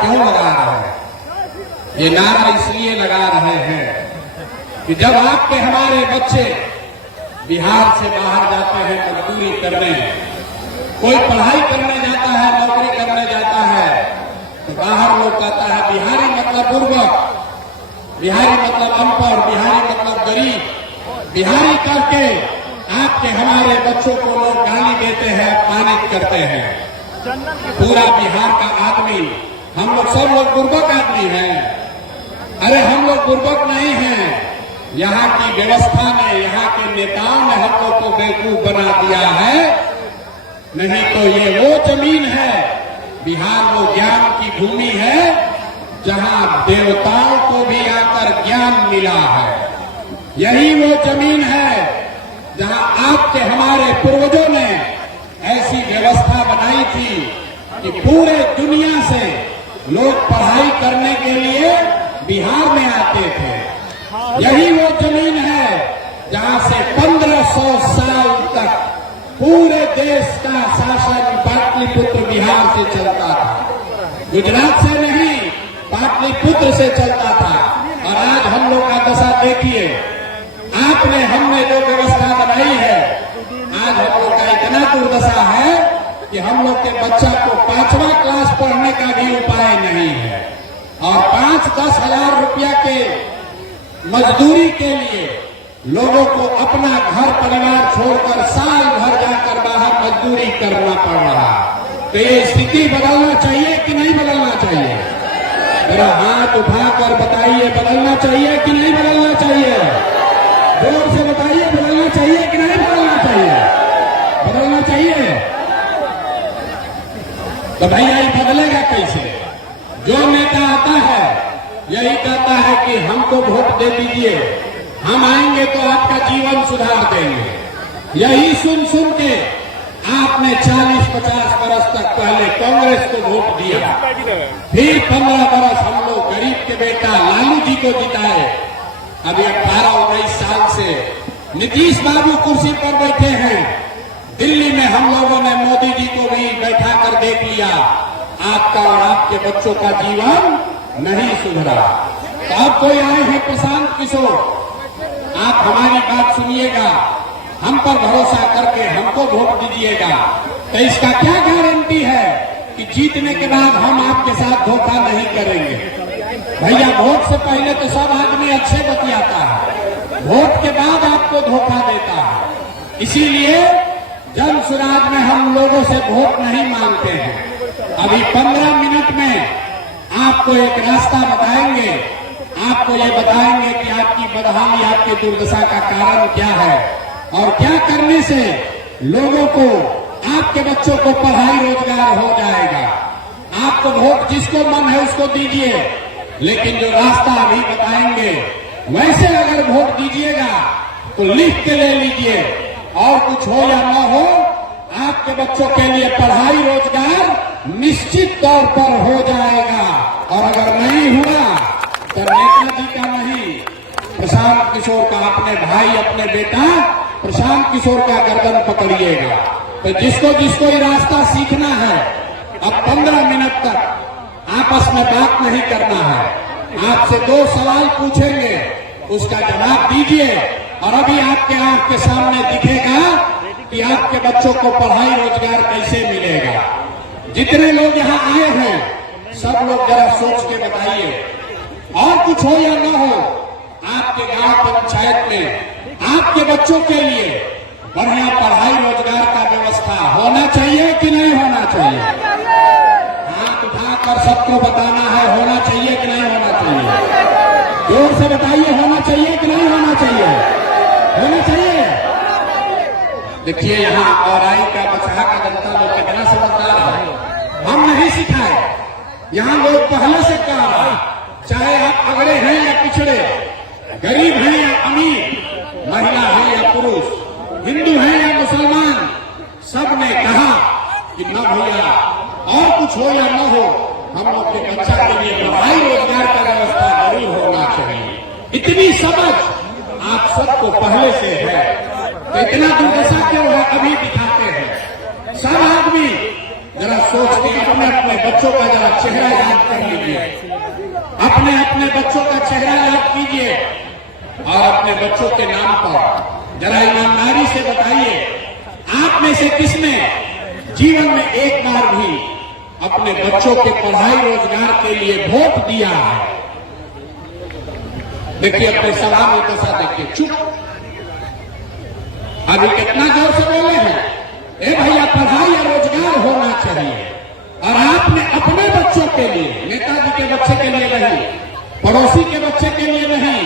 क्यों लगा रहे हैं? ये नारा इसलिए लगा रहे हैं कि जब आपके हमारे बच्चे बिहार से बाहर जाते हैं मजदूरी करने, कोई पढ़ाई करने जाता है, नौकरी करने जाता है, तो बाहर लोग कहता है बिहारी मतलब बुर्बक, बिहारी मतलब अनपढ़, बिहारी मतलब गरीब। बिहारी करके आपके हमारे बच्चों को लोग गाली देते हैं, अपमानित करते हैं। पूरा बिहार का आदमी, हम लोग सब लोग बुर्बक आदमी हैं। अरे हम लोग बुर्बक नहीं हैं, यहाँ की व्यवस्था ने, यहाँ के नेताओं ने हम लोग को बेवकूफ बना दिया है। नहीं तो ये वो जमीन है, बिहार वो ज्ञान की भूमि है जहाँ देवताओं को भी आकर ज्ञान मिला है। यही वो जमीन है जहाँ आपके हमारे पूर्वजों ने ऐसी व्यवस्था बनाई थी कि पूरे दुनिया से लोग पढ़ाई करने के लिए बिहार में आते थे। यही वो जमीन है जहाँ से 1500 साल तक पूरे देश का शासन पाटलिपुत्र बिहार से चलता था, गुजरात से नहीं, पाटलिपुत्र से चलता था। और आज हम लोग का दशा देखिए, आपने हमने जो व्यवस्था बनाई है, आज हम लोग का इतना दुर्दशा है कि हम लोग के बच्चा को 5वां क्लास पढ़ने का भी उपाय नहीं है। और 5-10 हजार रुपया के मजदूरी के लिए लोगों को अपना घर परिवार छोड़कर साल भर जाकर बाहर मजदूरी करना पड़ रहा। तो ये स्थिति बदलना चाहिए कि नहीं बदलना चाहिए? मेरा हाथ उठाकर बताइए, बदलना चाहिए कि नहीं बदलना चाहिए? जोर से बताइए, बदलना चाहिए कि नहीं बदलना चाहिए? बदलना चाहिए। तो भैया ये बदलेगा कैसे? जो नेता आता है यही कहता है कि हमको वोट दे दीजिए, हम आएंगे तो आपका जीवन सुधार देंगे। यही सुन सुन के आपने 40-50 बरस तक पहले कांग्रेस को वोट दिया, फिर 15 बरस हम लोग गरीब के बेटा लालू जी को जिताए। अभी 18-19 साल से नीतीश बाबू कुर्सी पर बैठे हैं। दिल्ली में हम लोगों ने मोदी जी को भी बैठा कर देख लिया, आपका और आपके बच्चों का जीवन नहीं सुधरा। तो अब कोई आए हैं प्रशांत किशोर, आप हमारी बात सुनिएगा, हम पर भरोसा करके हमको वोट दीजिएगा। तो इसका क्या गारंटी है कि जीतने के बाद हम आपके साथ धोखा नहीं करेंगे? भैया वोट से पहले तो सब आदमी अच्छे बतियाता है, वोट के बाद आपको धोखा देता है। इसीलिए जन सुराज में हम लोगों से वोट नहीं मांगते हैं। अभी 15 मिनट में आपको एक रास्ता बताएंगे, आपको ये बताएंगे कि आपकी बदहाली, आपकी दुर्दशा का कारण क्या है और क्या करने से लोगों को, आपके बच्चों को पढ़ाई रोजगार हो जाएगा। आपको वोट जिसको मन है उसको दीजिए, लेकिन जो रास्ता अभी बताएंगे वैसे अगर वोट दीजिएगा तो लिख के ले लीजिए, और कुछ हो या न हो आपके बच्चों के लिए पढ़ाई रोजगार निश्चित तौर पर हो जाएगा। और अगर नहीं हुआ तो नेताजी का नहीं, प्रशांत किशोर का, अपने भाई अपने बेटा प्रशांत किशोर का गर्दन पकड़िएगा। तो जिसको जिसको ये रास्ता सीखना है, अब 15 मिनट तक आपस में बात नहीं करना है। आपसे 2 सवाल पूछेंगे, उसका जवाब दीजिए। और अभी आपके आंख के सामने दिखेगा कि आपके बच्चों को पढ़ाई रोजगार कैसे मिलेगा। जितने लोग यहाँ आए हैं सब लोग जरा सोच के बताइए, और कुछ हो या न हो, आपके गांव पंचायत में आपके बच्चों के लिए बढ़िया पढ़ाई रोजगार का व्यवस्था होना चाहिए कि नहीं होना चाहिए? हाथ उठाकर सबको बताना है, होना चाहिए कि नहीं होना चाहिए? जोर से बताइए, होना चाहिए कि नहीं होना चाहिए? होना चाहिए। देखिए यहाँ औराई का, बसहा का जनता लोग कितना समझदार है, हम नहीं सिखाए। यहाँ लोग पहले से कहा, चाहे आप अगड़े हैं या पिछड़े, गरीब हैं या अमीर, महिला है या पुरुष, हिंदू है या मुसलमान, सब ने कहा कि न भैया और कुछ हो या न हो, हम लोग के बच्चा के लिए पढ़ाई रोजगार का व्यवस्था जरूर होना चाहिए। इतनी समझ आप सबको पहले से है, तो इतना दुर्दशा क्यों है अभी दिखाते हैं। सब आदमी जरा सोच के अपने अपने बच्चों का जरा चेहरा याद कर लीजिए, अपने अपने बच्चों का चेहरा याद कीजिए और अपने बच्चों के नाम पर जरा ईमानदारी से बताइए, आप में से किसने जीवन में एक बार भी अपने बच्चों के पढ़ाई रोजगार के लिए वोट दिया है? देखिए अपने सवाल के साथ देखिए, चुप। अभी कितना जोर से बोले हैं, ए भैया पढ़ाई या रोजगार होना चाहिए। और आपने अपने बच्चों के लिए, नेताजी के बच्चे के लिए नहीं, पड़ोसी के बच्चे के लिए नहीं,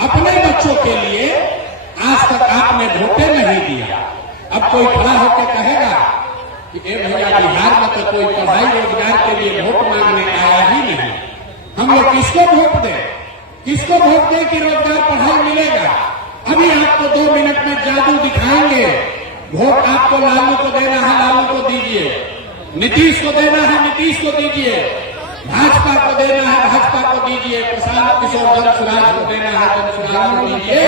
अपने बच्चों के लिए आज तक आपने वोटे नहीं दिया। अब कोई खड़ा होकर कहेगा कि ए भैया बिहार में तो कोई पढ़ाई रोजगार के लिए वोट मांगने आया ही नहीं, हम लोग किसको वोट दें, किसको वोट दें कि रोजगार पढ़ाई मिलेगा? अभी आपको 2 मिनट में जादू दिखाएंगे। वोट आपको लालू को देना है, लालू को दीजिए। नीतीश को देना है, नीतीश को दीजिए। भाजपा को देना है, भाजपा को दीजिए। प्रशांत किशोर जनसुराज को देना है, जनसुराज को दीजिए।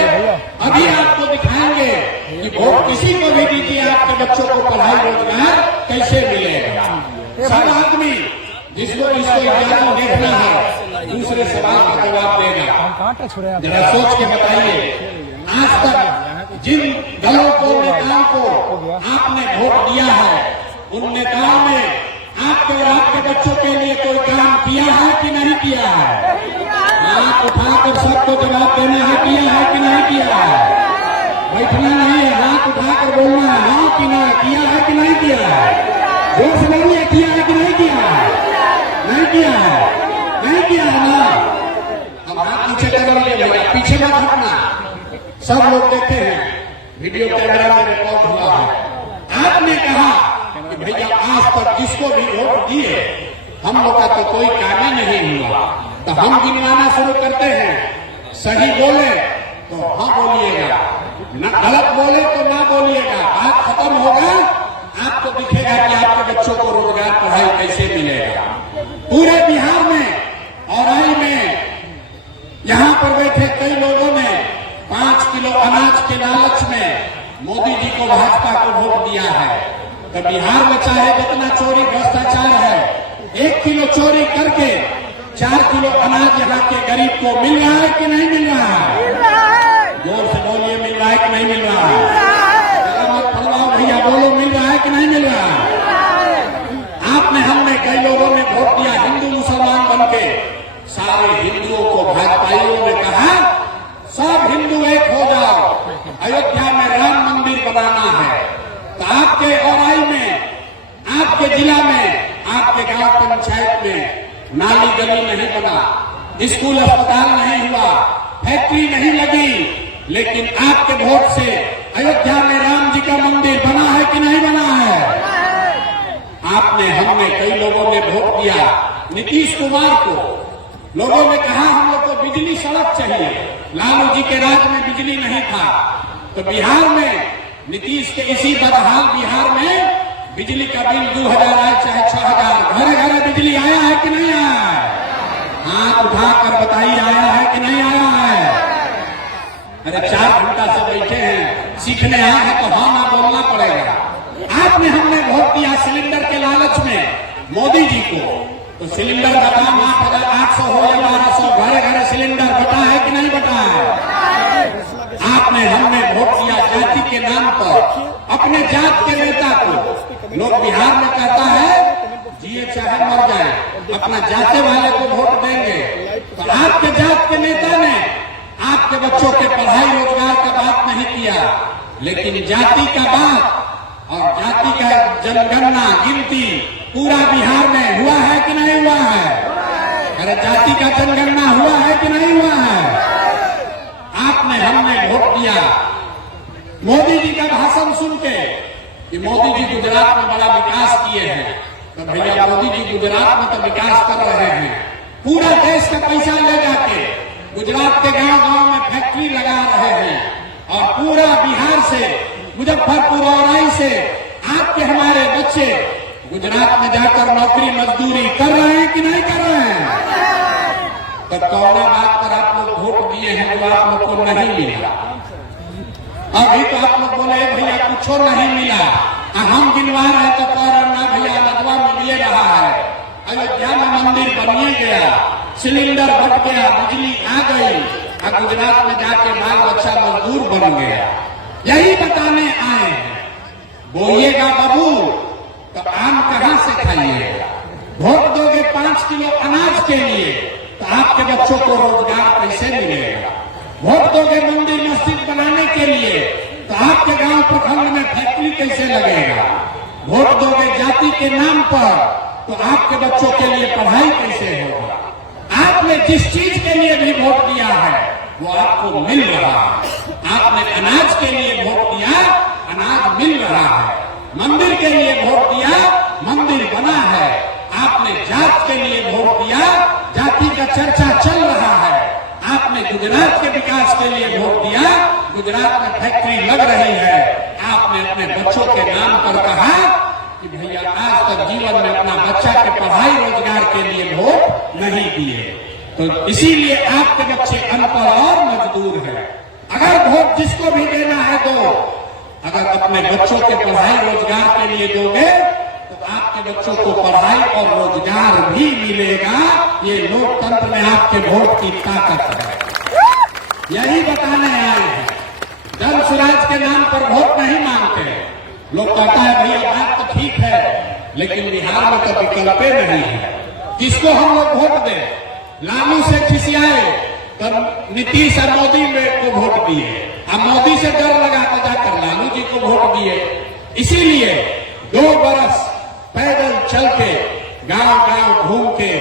अभी आपको दिखाएंगे कि वोट किसी को भी दीजिए, आपके बच्चों को पढ़ाई रोजगार कैसे मिलेगा। सब आदमी जिसको एग्जाम देखना है दूसरे सवाल का जवाब देगा। जरा सोच के बताइए, आज तक जिन दलों को, नेताओं को आपने वोट दिया है, उन नेताओं ने आपके और आपके बच्चों के लिए कोई काम किया है कि नहीं किया है? हाथ उठाकर सबको जवाब देना है, किया है कि नहीं किया है? बैठना नहीं है, हाथ उठाकर बोलना है, हाँ कि ना, किया है कि नहीं किया है? जोर से बोलिए, किया है कि नहीं किया है? नहीं किया है, नहीं किया है ना? हम हाथ पीछे कर लिए भैया, पीछे मत हटना। सब लोग देखे हैं, वीडियो कैमरा में रिकॉर्ड हुआ है। आपने कहा कि भैया आज तक जिसको भी वोट दिए हम लोग का तो कोई काम ही नहीं हुआ। तो हम गिनवाना शुरू करते हैं, सही बोले तो हाँ बोलिएगा, न गलत बोले तो ना बोलिएगा। बात खत्म होगा, आपको दिखेगा कि आपके बच्चों को रोजगार पढ़ाई कैसे मिलेगा। पूरे बिहार में और आई में यहाँ पर बैठे कई लोगों ने 5 किलो अनाज के लालच में मोदी जी को, भाजपा को वोट दिया है। तो बिहार में चाहे जितना चोरी भ्रष्टाचार है, 1 किलो चोरी करके 4 किलो अनाज यहाँ के गरीब को मिल रहा है कि नहीं मिल रहा है? जोर से बोलिए, मिल रहा है कि नहीं मिल रहा है? मत फड़वाओ भैया, बोलो मिल रहा है कि नहीं मिल रहा है? आपने, हमने, कई लोगों ने वोट दिया हिंदू मुसलमान बन के। सारे हिंदुओं को भाजपाइयों ने कहा सब हिंदू एक हो जाओ, अयोध्या में राम मंदिर बनाना है। तो आपके औराई में, आपके जिला में, आपके गांव पंचायत में नाली गली नहीं बना, स्कूल अस्पताल नहीं हुआ, फैक्ट्री नहीं लगी, लेकिन आपके वोट से अयोध्या में राम जी का मंदिर बना है कि नहीं बना है? आपने, हमने, कई लोगों ने वोट दिया नीतीश कुमार को। लोगों ने कहा हम लोग को बिजली सड़क चाहिए, लालू जी के राज में बिजली नहीं था। तो बिहार में नीतीश के इसी बदहाल बिहार में बिजली का बिल 2000 आए चाहे 6000, घरे घरे बिजली आया है कि नहीं आया है? हाथ उठाकर बताइए, आया है कि नहीं आया है? अरे 4 घंटा से बैठे हैं, सीखने आए हैं तो हाँ ना बोलना पड़ेगा। आपने, हमने वोट दिया सिलेंडर के लालच में मोदी जी को। तो सिलेंडर का दाम 8,800 हो या 1200, घरे घरे सिलेंडर बटा है कि नहीं बटा है? आपने, हमने वोट दिया जाति के नाम पर, अपने जात के नेता को। लोग बिहार में कहता है जिए चाहे मर जाए, अपना जाते वाले को वोट देंगे। तो आपके जात के नेता ने आपके बच्चों के पढ़ाई रोजगार का बात नहीं किया, लेकिन जाति का बात और जाति का जनगणना, गिनती पूरा बिहार में हुआ है कि नहीं हुआ है? अरे जाति का जनगणना हुआ है कि नहीं हुआ है? आपने, हमने वोट दिया मोदी जी का भाषण सुन के कि मोदी जी गुजरात में बड़ा विकास किए हैं। तो भैया मोदी जी गुजरात में तो विकास कर रहे हैं, पूरा देश का पैसा ले जाके गुजरात के गांव गांव में फैक्ट्री लगा रहे हैं और पूरा बिहार से, मुजफ्फरपुर और से आपके हमारे बच्चे गुजरात में जाकर नौकरी मजदूरी कर रहे हैं कि नहीं कर रहे हैं? तो कौन बात पर आप लोग वोट दिए हैं जो आप लोग को नहीं मिला? अभी तो आप लोग बोले भैया कुछ नहीं मिला, हम गिनवा रहे तो कह रहे ना भैया लगवा मिलिए रहा है। अयोध्या में मंदिर बनिए गया, सिलेंडर बट गया, बिजली आ गई, और गुजरात में जाके बाल बच्चा मजदूर बन गया। यही बताने आए हैं। बोइएगा बाबू तो आम कहां से खाइएगा? वोट दोगे 5 किलो अनाज के लिए तो आपके बच्चों को रोजगार कैसे मिलेगा? वोट दोगे मंदिर मस्जिद बनाने के लिए तो आपके गांव प्रखंड में फैक्ट्री कैसे लगेगा? वोट दोगे जाति के नाम पर तो आपके बच्चों के लिए पढ़ाई कैसे होगा? आपने जिस चीज के लिए भी वोट दिया है वो आपको मिल रहा है। आपने अनाज के लिए वोट दिया, अनाज मिल रहा है। मंदिर के लिए वोट दिया, मंदिर बना है। आपने जात के लिए वोट दिया, जाति का चर्चा चल रहा है। आपने गुजरात के विकास के लिए वोट दिया, गुजरात में फैक्ट्री लग रही है। आपने अपने बच्चों के नाम पर कहा कि भैया आज तक जीवन में अपना बच्चा के पढ़ाई रोजगार के लिए वोट नहीं दिए, तो इसीलिए आपके बच्चे अनपढ़ और मजदूर हैं। अगर वोट जिसको भी देना है दो, अगर अपने बच्चों के पढ़ाई रोजगार के लिए दोगे तो आपके बच्चों को पढ़ाई और रोजगार भी मिलेगा। ये लोकतंत्र में आपके वोट की ताकत है। यही बताने आए हैं। जन स्वराज के नाम पर वोट नहीं मांगते। लोग कहता है भैया बात तो ठीक है, लेकिन बिहार में तो विकल्प नहीं है। किसको हम लोग वोट दें? लालू से खिसियाए तो नीतीश और मोदी में को वोट दिए, अब मोदी से डर लगा तो जाकर लालू जी को वोट दिए। इसीलिए 2 बरस पैदल चल के, गांव गांव घूम के,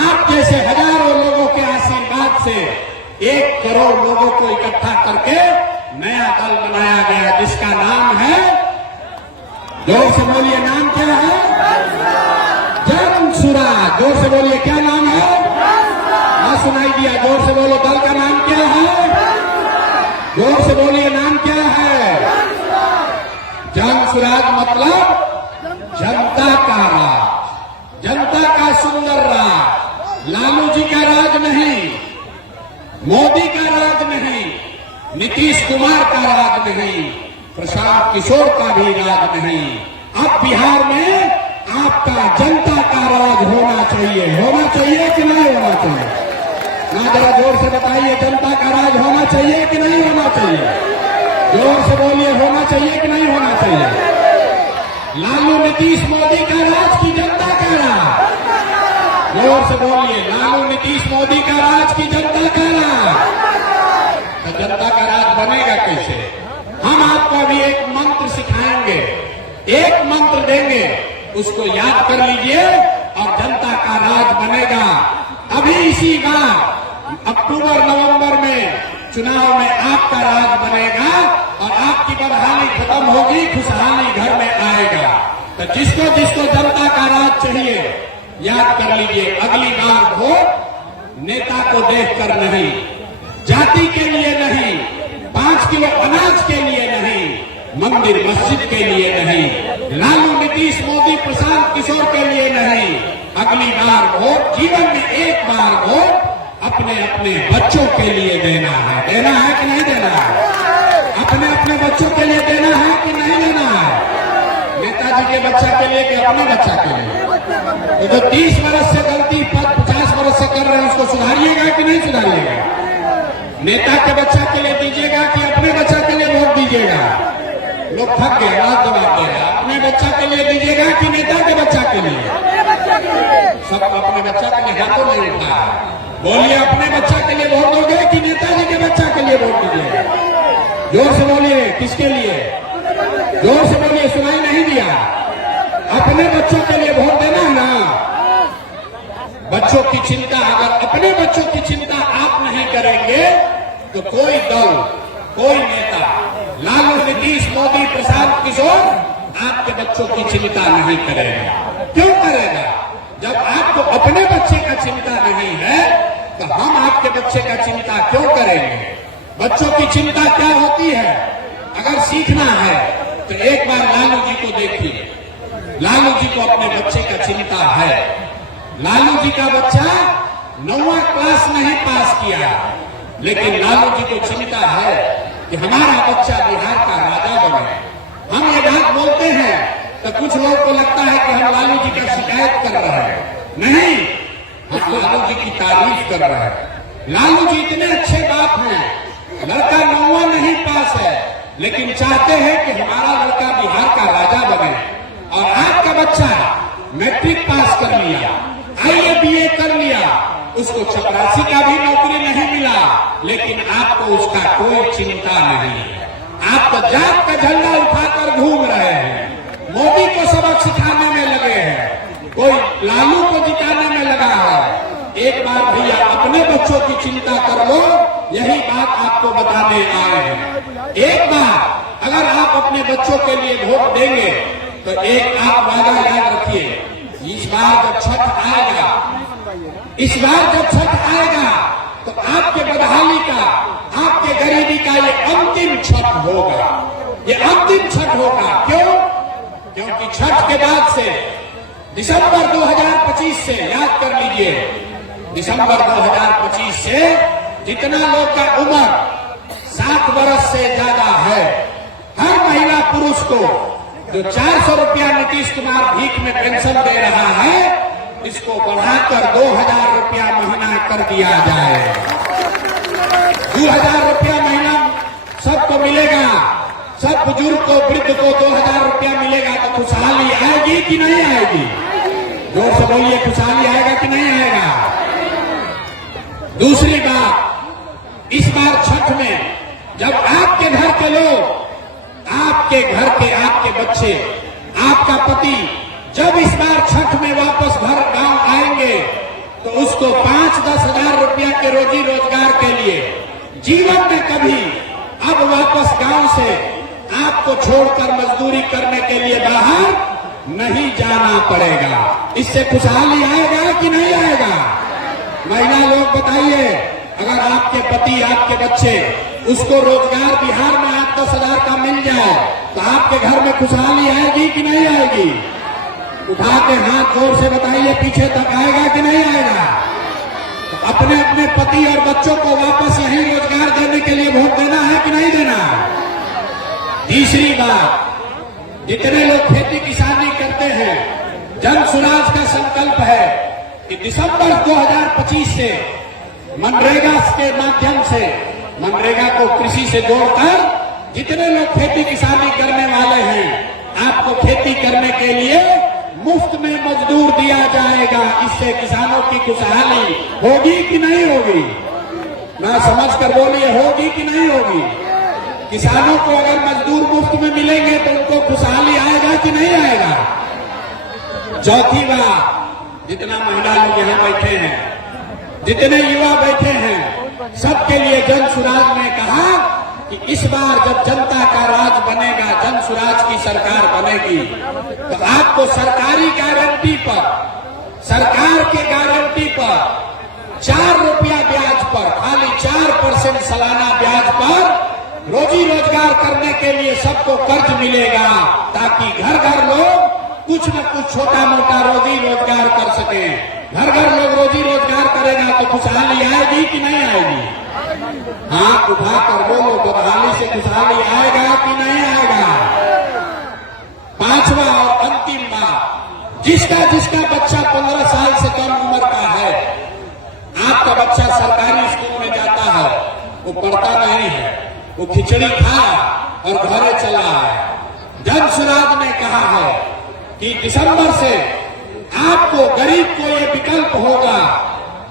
आप जैसे हजारों लोगों के आशीर्वाद से 1 करोड़ लोगों को इकट्ठा करके नया दल बनाया गया, जिसका नाम है, जोर से बोलिए, नाम क्या है? जन स्वराज। जोर से बोलिए, क्या नाम है? सुनाई दिया? जोर से बोलो, दल का नाम क्या है? जोर से बोलिए, नाम क्या है? जन स्वराज मतलब जनता का राज, जनता का सुंदर राज। लालू जी का राज नहीं, मोदी का राज नहीं, नीतीश कुमार का राज नहीं, प्रशांत किशोर का भी राज नहीं। अब बिहार में आपका जनता का राज होना चाहिए। होना चाहिए कि नहीं होना चाहिए? ना जरा जोर से बताइए, जनता का राज होना चाहिए कि नहीं होना चाहिए? जोर से बोलिए, होना चाहिए कि नहीं होना चाहिए? लालू नीतीश मोदी का राज की जनता का राज? जोर से बोलिए, लालू नीतीश मोदी का राज की जनता का राज? तो जनता का राज बनेगा कैसे? हम आपको अभी एक मंत्र सिखाएंगे, एक मंत्र देंगे, उसको याद कर लीजिए और जनता का राज बनेगा। अभी इसी बार अक्टूबर नवंबर में चुनाव में आपका राज बनेगा और आपकी बदहाली खत्म होगी, खुशहाली घर में आएगा। तो जिसको जिसको जनता का राज चाहिए, याद कर लीजिए, अगली बार वोट नेता को देखकर नहीं, जाति के लिए नहीं, 5 किलो अनाज के लिए नहीं, मंदिर मस्जिद के लिए नहीं, लालू नीतीश मोदी प्रशांत किशोर के लिए नहीं, अगली बार वोट, जीवन में एक बार वोट अपने अपने बच्चों के लिए देना है। देना है कि नहीं देना है? अपने अपने बच्चों के लिए देना है कि नहीं देना है? नेताजी के बच्चा के लिए कि अपने बच्चा के लिए? तो जो 30 वर्ष से गलती 50 वर्ष से कर रहे हैं, उसको सुधारिएगा कि नहीं सुधारिएगा? नेता के बच्चा के लिए दीजिएगा कि अपने बच्चा के लिए वोट दीजिएगा? लोग थक गए, रात जवाब दे रहे। अपने बच्चा के लिए दीजिएगा कि नेता के बच्चा के लिए? सब अपने बच्चा के लिए हाथों नहीं उठा। बोलिए, अपने बच्चा के लिए वोट दोगे कि नेताजी के बच्चा के लिए वोट दीजिएगा? जोर से बोलिए, किसके लिए? जोर से बोलिए, सुनाई नहीं दिया। अपने बच्चों के लिए वोट देना है ना? बच्चों की चिंता, अगर अपने बच्चों की चिंता आप नहीं करेंगे तो कोई दल, कोई नेता, लालू नीतीश मोदी प्रशांत किशोर आपके बच्चों की चिंता नहीं करेगा। क्यों करेगा? जब आपको अपने बच्चे का चिंता नहीं है तो हम आपके बच्चे का चिंता क्यों करेंगे? बच्चों की चिंता क्या होती है? अगर सीखना है तो एक बार लालू जी को देखिए। लालू जी को अपने बच्चे का चिंता है। लालू जी का बच्चा 9वां क्लास नहीं पास किया, लेकिन लालू जी को चिंता है कि हमारा बच्चा बिहार का राजा बने। हम ये बात बोलते हैं तो कुछ लोग को लगता है कि हम लालू जी का शिकायत कर रहे हैं। नहीं, हम लालू जी की तारीफ कर रहे हैं। लालू जी इतने अच्छे बाप हैं, लड़का 9वां नहीं पास है, लेकिन चाहते हैं कि हमारा लड़का बिहार का राजा बने। और आपका बच्चा मैट्रिक पास कर लिया, IAA BA कर लिया, उसको चपरासी का भी नौकरी नहीं मिला, लेकिन आपको उसका कोई चिंता नहीं है। आप तो जात का झंडा उठाकर घूम रहे हैं, मोदी को सबक सिखाने में लगे हैं, कोई लालू को जिताने में लगा है। एक बार भैया अपने बच्चों की चिंता कर लो, यही बात आपको बताने आए हैं। एक बार अगर आप अपने बच्चों के लिए वोट देंगे तो एक आप वादा याद रखिए, इस बार जब छठ आएगा, तो आपके बदहाली का, आपके गरीबी का ये अंतिम छठ होगा। ये अंतिम छठ होगा। क्यों? क्योंकि छठ के बाद से दिसंबर 2025 से, याद कर लीजिए, दिसंबर 2025 से जितना लोग का उम्र 7 वर्ष से ज्यादा है, हर महिला पुरुष को जो 400 रुपया नीतीश कुमार भीख में पेंशन दे रहा है, इसको बढ़ाकर 2000 रुपया महीना कर दिया जाए। 2000 रुपया महीना सबको मिलेगा, सब बुजुर्ग को, वृद्ध को 2000 रुपया मिलेगा। तो खुशहाली आएगी कि नहीं आएगी? जोर से बोलिए, खुशहाली आएगा कि नहीं आएगा? दूसरी बात, इस बार छठ में जब आपके घर के लोग, आपके घर के, आपके बच्चे, आपका पति जब इस बार छठ में वापस घर गांव आएंगे, तो उसको 5-10 हजार रुपया के रोजी रोजगार के लिए जीवन में कभी अब वापस गांव से आपको छोड़कर मजदूरी करने के लिए बाहर नहीं जाना पड़ेगा। इससे खुशहाली आएगा कि नहीं आएगा? महिला लोग बताइए, अगर आपके पति, आपके बच्चे, उसको रोजगार बिहार में 8-10 हजार का मिल जाए, तो आपके घर में खुशहाली आएगी कि नहीं आएगी? उठा के हाथ जोर से बताइए, पीछे तक आएगा कि नहीं आएगा? तो अपने अपने पति और बच्चों को वापस यही रोजगार देने के लिए वोट देना है कि नहीं देना? तीसरी बात, जितने लोग खेती किसानी करते हैं, जन सुराज का संकल्प है कि दिसंबर 2025 से मनरेगा के माध्यम से, मनरेगा को कृषि से जोड़कर जितने लोग खेती किसानी करने वाले हैं, आपको खेती करने के लिए मुफ्त में मजदूर दिया जाएगा। इससे किसानों की खुशहाली होगी कि नहीं होगी? ना समझ कर बोलिए, होगी कि नहीं होगी? किसानों को अगर मजदूर मुफ्त में मिलेंगे तो उनको खुशहाली आएगा कि नहीं आएगा? चौथी बात, जितना महिला लोग यहाँ बैठे हैं, जितने युवा बैठे हैं, सबके लिए जन सुराज ने कहा कि इस बार जब जनता का राज बनेगा, जन सुराज की सरकार बनेगी, तो आपको सरकारी गारंटी पर, सरकार के गारंटी पर 4 रुपया ब्याज पर, खाली 4% सालाना ब्याज पर रोजी रोजगार करने के लिए सबको कर्ज मिलेगा, ताकि घर घर लोग कुछ न कुछ छोटा मोटा रोजी रोजगार कर सके। घर घर लोग रोजी रोजगार करेगा तो खुशहाली आएगी कि नहीं आएगी? हाथ उठाकर बोलो, बदहाली से खुशहाली आएगा कि नहीं आएगा? पांचवा और अंतिम बात, जिसका बच्चा 15 साल से कम उम्र का है, आपका बच्चा सरकारी स्कूल में जाता है, वो पढ़ता नहीं है, वो खिचड़ी खाया और घरे चला है। जन सुराज ने कहा है कि दिसंबर से आपको, गरीब को ये विकल्प होगा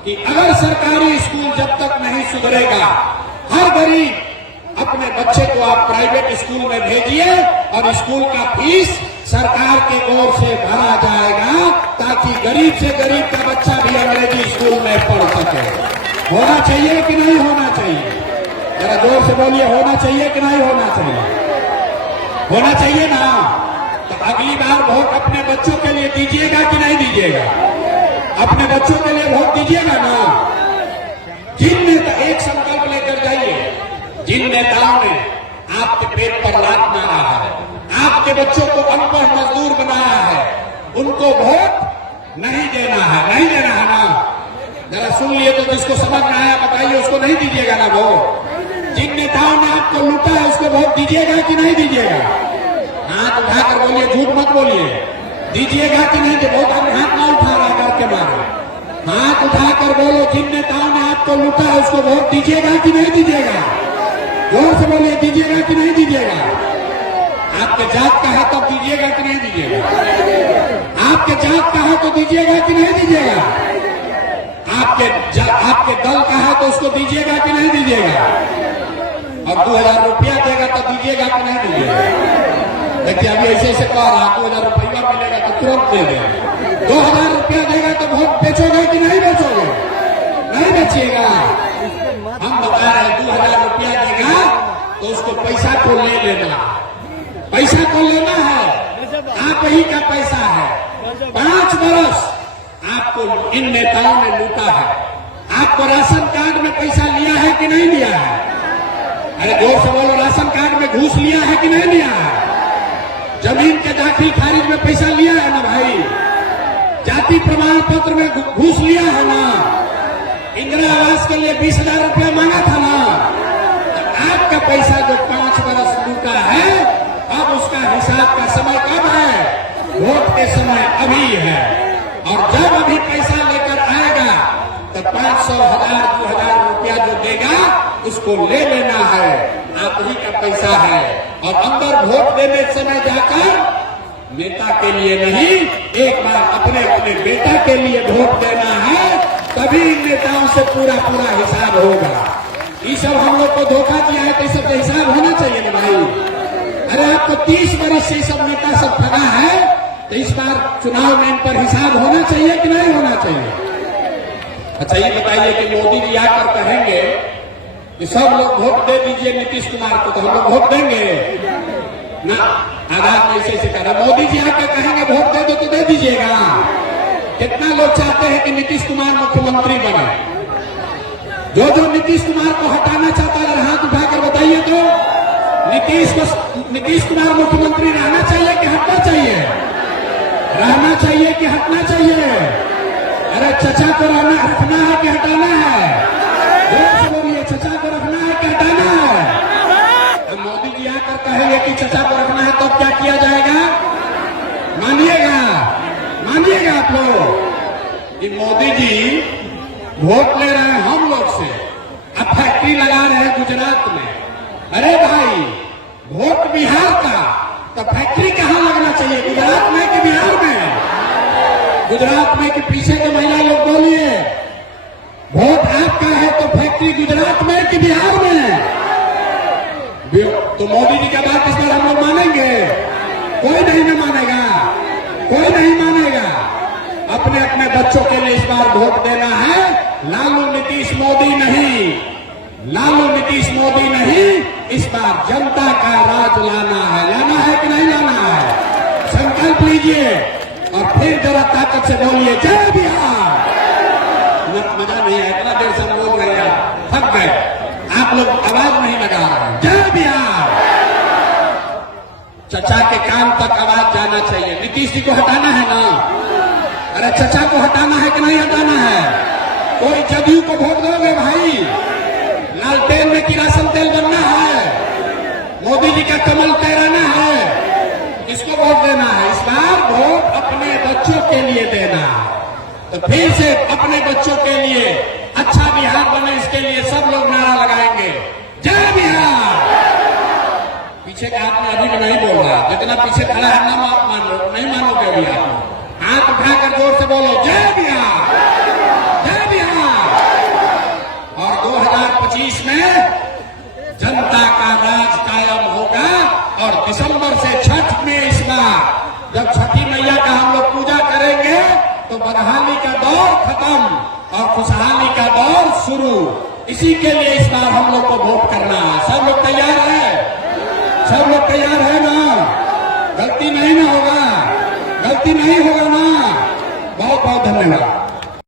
कि अगर सरकारी स्कूल जब तक नहीं सुधरेगा, हर गरीब अपने बच्चे को आप प्राइवेट स्कूल में भेजिए और स्कूल का फीस सरकार के ओर से भरा जाएगा, ताकि गरीब से गरीब का बच्चा भी अंग्रेजी स्कूल में पढ़ सके। होना चाहिए कि नहीं होना चाहिए? जरा जोर से बोलिए, होना चाहिए कि नहीं होना चाहिए? होना चाहिए ना? तो अगली बार वोट अपने बच्चों के लिए दीजिएगा कि नहीं दीजिएगा? अपने बच्चों के लिए वोट दीजिएगा ना? जिन नेता, एक संकल्प लेकर जाइए, जिन नेताओं ने आपके पेट पर लात मारा है, आपके बच्चों को अनपढ़ मजदूर बनाया है, उनको वोट नहीं देना है। नहीं देना है ना? जरा सुन लिए तो जिसको समझ में आया बताइए, उसको नहीं दीजिएगा ना वोट? जिन नेताओं ने आपको लूटा है उसको वोट दीजिएगा कि नहीं दीजिएगा? हाथ उठाकर बोलिए, झूठ मत बोलिए। दीजिएगा कि नहीं? बहुत आदमी हाथ ना उठा रहा है डर के मारे। हाथ उठाकर बोलो, जिन नेताओं ने आपको लूटा है उसको वोट दीजिएगा कि नहीं दीजिएगा? जोर से बोलिए, दीजिएगा कि नहीं दीजिएगा? आपके जात का है तब दीजिएगा कि नहीं दीजिएगा? आपके जात का है तो दीजिएगा कि नहीं दीजिएगा? आपके दल का है तो उसको दीजिएगा कि नहीं दीजिएगा? और 2000 रुपया देगा तो दीजिएगा कि नहीं दीजिएगा? देखिए अभी ऐसे ऐसे कह रहा, 2000 रुपया मिलेगा तो तुरंत दे देगा। 2000 रुपया देगा तो वोट बेचोगे कि नहीं बेचोगे? नहीं बेचिएगा। हम बता रहे हैं 2000 रुपया देगा तो उसको पैसा को ले लेना, पैसा को लेना है, आप ही का पैसा है। 5 बरस आपको इन नेताओं ने लूटा है। आपको राशन कार्ड में पैसा लिया है कि नहीं लिया है? अरे जोर से बोलो, राशन कार्ड में घूस लिया है कि नहीं लिया है? जमीन के दाखिल खारिज में पैसा लिया है ना भाई? जाति प्रमाण पत्र में घूस लिया है ना? इंदिरा आवास के लिए 20,000 रुपया मांगा था ना? आपका पैसा जो 5 बरस लूटा है, अब उसका हिसाब का समय कब है? वोट के समय अभी है। और जब अभी पैसा लेकर आएगा तो 500, 1000, 2000 रुपया जो देगा उसको ले लेना है। आप ही का पैसा है। और अंदर वोट देने समय जाकर नेता के लिए नहीं, एक बार अपने अपने बेटा के लिए वोट देना है, तभी इन नेताओं से पूरा पूरा हिसाब होगा। ये सब हम लोग को धोखा दिया है तो इस सब हिसाब होना चाहिए ना भाई। अरे आपको 30 वर्ष से सब नेता सब ठगा है तो इस बार चुनाव में इन पर हिसाब होना चाहिए कि नहीं होना चाहिए? अच्छा ये बताइए कि मोदी जी आकर कहेंगे कि सब लोग वोट दे दीजिए नीतीश कुमार को, तो हम लोग वोट देंगे ना? आजाद ऐसे ऐसे कर रहे। मोदी जी आकर कहेंगे वोट दे दो तो दे दीजिएगा? कितना लोग चाहते हैं कि नीतीश कुमार मुख्यमंत्री बने? जो नीतीश कुमार को हटाना चाहता है हाथ उठाकर बताइए तो। नीतीश कुमार मुख्यमंत्री रहना चाहिए कि हटना चाहिए? रहना चाहिए कि हटना चाहिए? अरे चचा को रखना है कि हटाना है? जोर से बोलिए, चचा को रखना है कि हटाना है? अब मोदी जी आकर कहेंगे कि चचा को रखना है तो क्या किया जाएगा? मानिएगा? मानिएगा आप लोग कि मोदी जी वोट ले रहे हैं हम लोग से, अब फैक्ट्री लगा रहे हैं गुजरात में। अरे भाई वोट बिहार का, तो फैक्ट्री कहाँ लगना चाहिए? गुजरात में कि बिहार में? गुजरात में कि पीछे के महिला लोग बोलिए, वोट आपका है तो फैक्ट्री गुजरात में कि बिहार में? तो मोदी जी का बात इस बार हम लोग मानेंगे? कोई नहीं मानेगा, कोई नहीं मानेगा। अपने अपने बच्चों के लिए इस बार वोट देना है। लालू नीतीश मोदी नहीं, लालू नीतीश मोदी नहीं, इस बार जनता का राज लाना है। लाना है कि नहीं लाना है? संकल्प लीजिए और फिर जरा ताकत से बोलिए, जय बिहार। मजा नहीं है, इतना देर से हम बोल रहे हैं, थक गए। आप लोग आवाज नहीं लगा रहे हैं। जय बिहार। चचा के कान तक आवाज जाना चाहिए। नीतीश जी को हटाना है ना? अरे चचा को हटाना है कि नहीं हटाना है? कोई जदयू को वोट दोगे भाई? लालटेन में किरासन तेल बनना है, मोदी जी का कमल तैराना है, इसको वोट देना है। इस बार वोट अपने बच्चों के लिए देना है। तो फिर से अपने बच्चों के लिए अच्छा बिहार बने, इसके लिए सब लोग नारा लगाएंगे, जय बिहार। पीछे का आदमी अभी भी नहीं बोल रहा, जितना पीछे खड़ा है ना मान नहीं मानोगे अभी आप। हाथ उठाकर जोर से बोलो, जय बिहार, जय बिहार। और 2025 में जनता का राज कायम होगा। और दिसंबर से छठ में इस बार जब छठी मैया का हम लोग पूजा करेंगे तो बदहाली का दौर खत्म और खुशहाली का दौर शुरू। इसी के लिए इस बार हम लोग को वोट करना है। सब लोग तैयार है? सब लोग तैयार है ना? गलती नहीं ना होगा, गलती नहीं होगा ना? बहुत बहुत धन्यवाद।